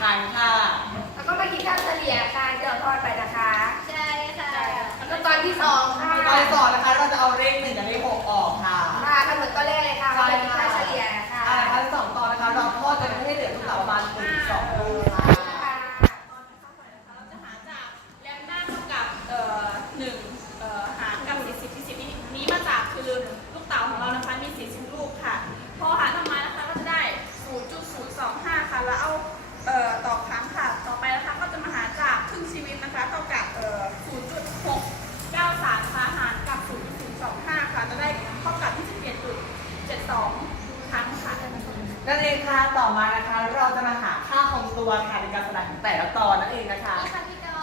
คานค่ะ แล้วก็มากินข้าวเฉลี่ยค่ะที่เราทอดไปนะคะ ใช่ค่ะ แล้วก็ตอนที่สองค่ะตอนสองนะคะเราจะเอาเลขหนึ่งกับเลขหกออกค่ะค่ะกำหนดตัเลขเลยค่ะมากินข้าวเฉลี่ยค่ะอ่าทั้สองตอนนะคะเราทอดจนไม่ให้เดือดทุกเสาประมาณหนึ่งสองลูกค่ะ องครั้งค่ะนั่นเองค่ะต่อมานะคะ เราจะมาหาค่าของตัวค่ะในการสลายของแต่ละตอนนั่นเองนะคะ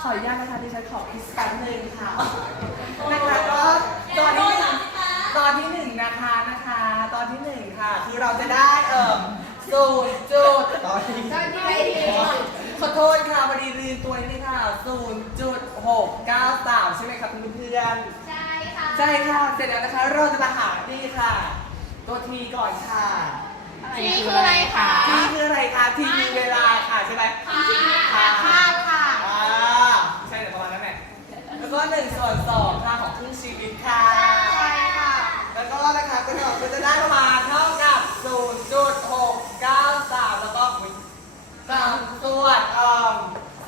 ขออนุญาตนะคะที่ฉันขอคิดแป๊บนึงค่ะนะคะก็ตอนที่หนึ่งตอนที่หนึ่งนะคะนะคะ ตอนที่หนึ่งค่ะ คือเราจะได้เอ่อศูนย์จุดตอนที่ ตอนที่ไม่ดีขอโทษค่ะพอดีลืมตัวนี้ค่ะศูนย์จุดหกเก้าสามใช่ไหมคะคุณเพื่อนใช่ค่ะใช่ค่ะ เสร็จแล้วนะคะ เราจะมาหานี่ค่ะ ตัวทีก่อนค่ะ ทีคืออะไรคะ ทีคืออะไรคะทีคือเวลาค่ะใช่ไหม ค่ะค่ะค่ะ อ่าใช่เดี๋ยวประมาณนั้นแหละแล้วก็หนึ่งส่วนสองค่ะของครึ่งชีวิตค่ะ ใช่ค่ะ แล้วก็นะคะก็จะก็จะได้ประมาณเท่ากับ 0.693 แล้วก็อุ๊ยสามส่วนเอ่อ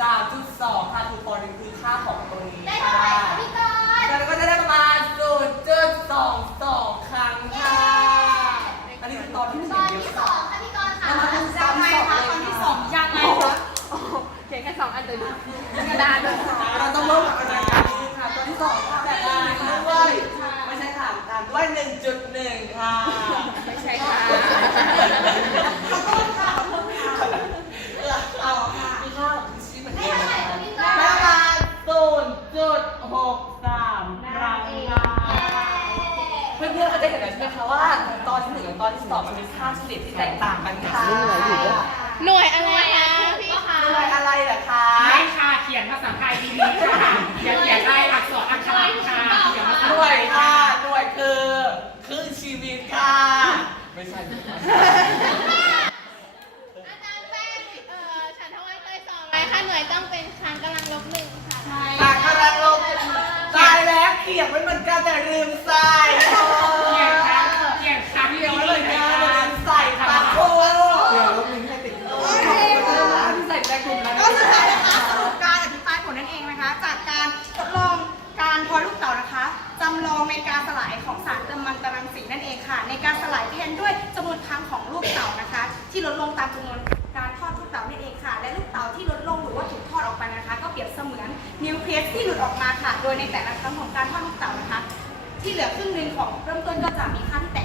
3.2 ค่ะทุกคนนี่คือค่าของตรงนี้ ได้ ค่ะ เท่าไหร่คะพี่กรณ์ แล้วก็จะได้ประมาณ 0.22 ครั้งค่ะ อันนี้คือตอนที่หนึ่ง ตอน เดียว ที่ส ค่ะ องค่ะพี่กรณ์ค่ะ แล้วมาตอนที่สองเลยค่ะ ตอนที่สองยังไงคะเขียนแค่สองอันแต่ดูกระ ดาษด้วยเราต้องเริ่มกับรายการนี้ค่ะตัวที่สองค่ะแบบอ่านด้วยไม่ใช่ค่ะอ่านด้วย1.1ค่ะไม่ใช่ค่ะขอโทษค่ะขอโทษค่ะเอาค่ะมีข้าวชิ้นเหมือนได้เดิมเท่าไหร่นะคะคะพี่กรได้ณ์ประมาณศูนย์จุดหกสามครั้งค่ะเพื่อนๆเขาจะเห็นแล้วใช่ไหมคะว่าตอนที่หนึ่งกับตอนที่สองมันมีค่าเฉลี่ยที่แตกต่างกันค่ะหน่วยอะไรอะ พี่คะด้วยอะไรเหรอคะไม่ค่ะเขียนภาษาไทยดีๆค่ะอย่าเขียนลายอักษรอักขระค่ะเขียนภาษาหน่ไทวยยค่ะค่ะหน่วยคือครึ่งชีวิตค่ะ ไม่ใช่ไม่ใช่อาจารย์แป้งเอ่อฉันทวัฒน์เคยสอนไว้ค่ะหน่วยต้องเป็นครั้งกำลังลบหนึ่งค่ะตากกำลังลงตายแล้วเขียนไว้เหมือนกันแต่ลืมใส่เขี ที่ลดลงตามจำนวนการทอดลูกเต๋านั่นเองค่ะ และลูกเต๋าที่ลดลงหรือว่าถูกทอดออกไปนะคะ ก็เปรียบเสมือนนิวเคลียสที่หลุดออกมาค่ะ โดยในแต่ละครั้งของการทอดลูกเต๋านะคะ ที่เหลือครึ่งหนึ่งของเริ่มต้นก็จะมีค่าที่แตก